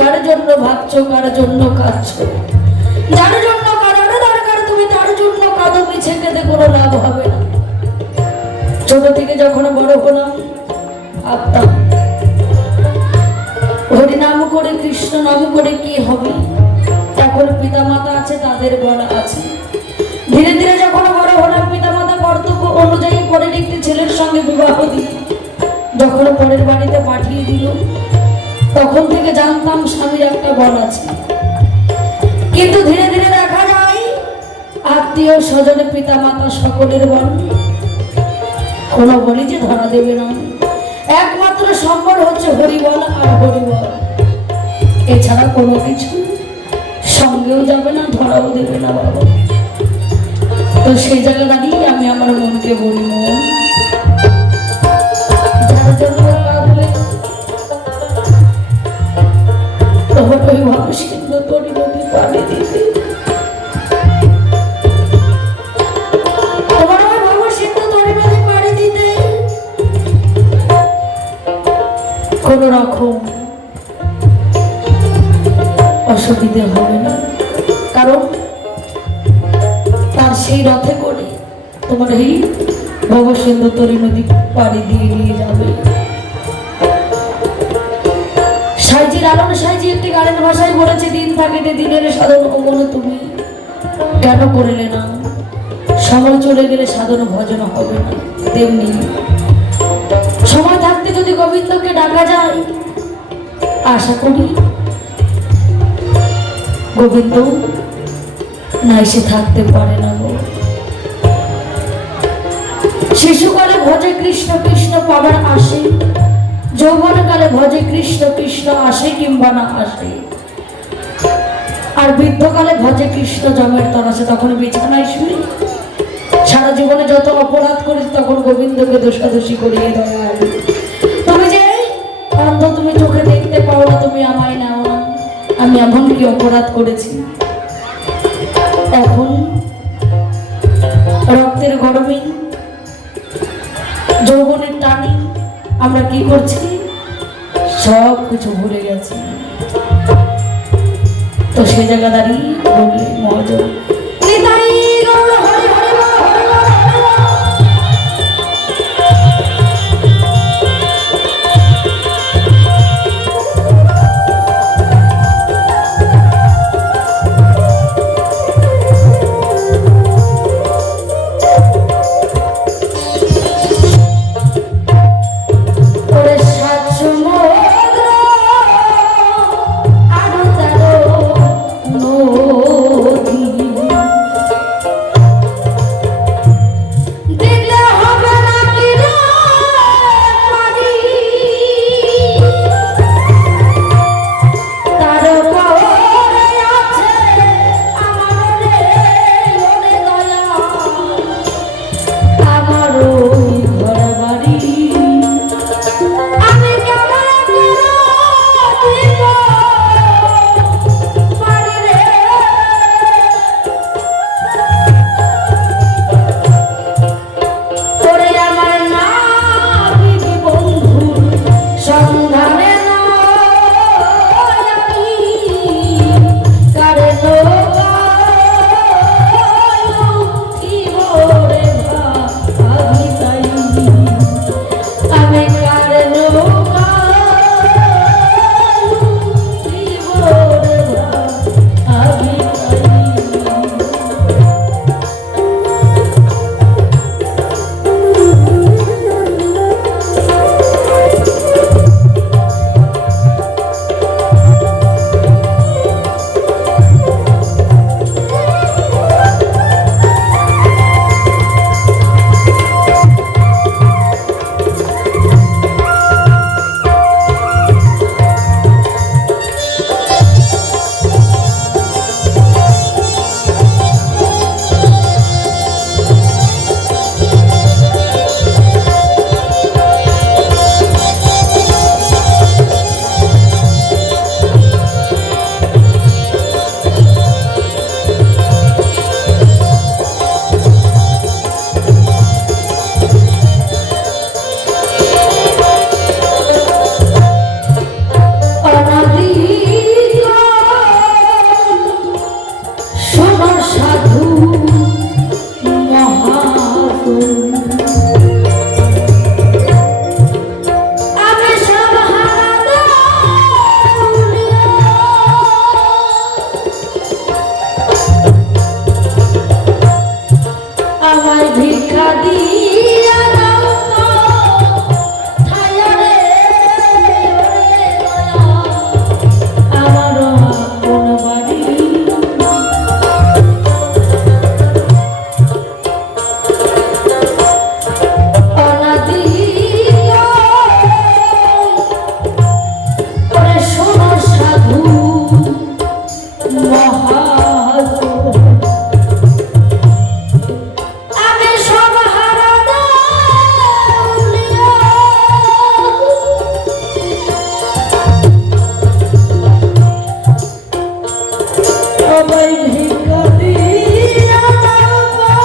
কার জন্য ভাবছো, কার জন্য কাঁদছো, যার জন্য কাঁদানো দরকার তুমি তার জন্য কাঁদো, মিছে কেঁদে কোনো লাভ হবে না। ছোট থেকে যখন বড় হলাম ভাবতাম হরিনাম করে কৃষ্ণ নাম করে কি হবে, এখন পিতা মাতা আছে তাদের গলা আছে। ধীরে ধীরে যখন বড় হলাম পিতা মাতা কর্তব্য অনুযায়ী পরের একটি ছেলের সঙ্গে বিবাহ দিল, যখন পরের বাড়িতে পাঠিয়ে দিল তখন থেকে জানতাম স্বামীর একটা বল আছে। কিন্তু ধীরে ধীরে দেখা যায় আত্মীয় স্বজনে পিতা মাতা সকলের বল, কোনো বলি যে ধরা দেবে না, একমাত্র সম্বল হচ্ছে হরিবল আর হরিবল, এছাড়া কোনো কিছু সঙ্গেও যাবে না, ধরাও দেবে না বাবা। তো সেই জায়গা দাঁড়িয়ে আমি আমার মনকে বলি, মন যার জন্য কাঁদলে তখন ওই ভবসিন্ধু তরি নদী পানি দিতে, তোমার ওই ভবসিন্ধু তরি নদী পানি দিতে কোন রকম অসুবিধে হবে না, কারণ তার সেই রথে করে তোমার এই ভবসিন্ধু তরি নদী পাড়ি দিয়ে নিয়ে যাবে। সাইজি লালন সাইজি একটি গানের ভাষায় বলেছে, দিন থাকিতে দিনের সাধন অমন তুমি কেন করিলে না, সময় চলে গেলে সাধন ভজন হবে না। তেমনি সময় থাকতে যদি গোবিন্দকে ডাকা যায়, আশা করি গোবিন্দ না এসে থাকতে পারে না গো। শিশুকালে ভজে কৃষ্ণ কৃষ্ণ পাবার আসে, যৌবনকালে ভজে কৃষ্ণ কৃষ্ণ আসে কিংবা না আসে, আর বৃদ্ধকালে ভজে কৃষ্ণ জমের তরাসে, তখন বিছানায় শুই সারা জীবনে যত অপরাধ করিস তখন গোবিন্দকে দোষাদোষী করিয়ে দেওয়া। তুমি যে অন্ধ, তুমি চোখে দেখতে পাও না, তুমি আমায় নাও না, আমি এমন কি অপরাধ করেছি। এখন রক্তের গরমে যৌবনের টানে আমরা কি করছি, সব কিছু ভুলে গেছি। তো সে জায়গা দাঁড়িয়ে বলি মহাজন আমায় ভিক্ষা দিয়া দাও গো।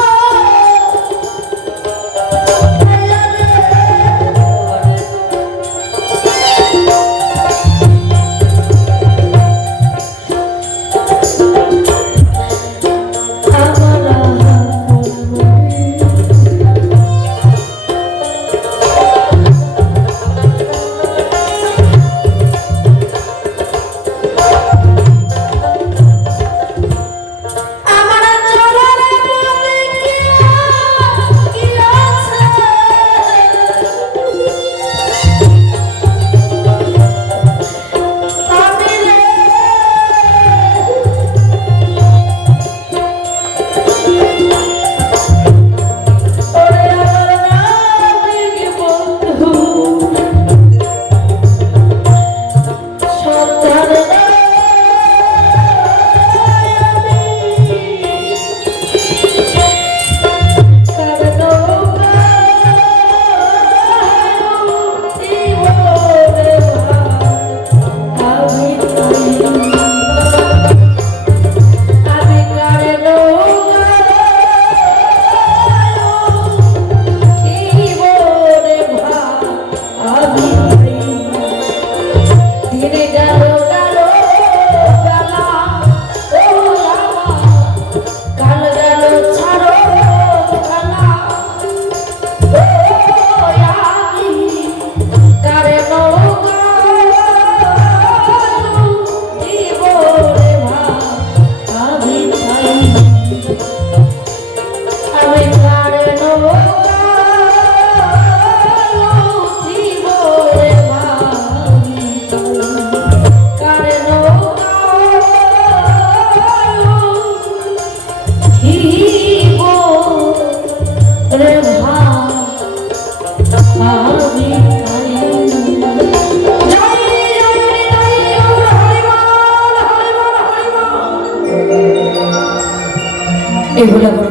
এই হলো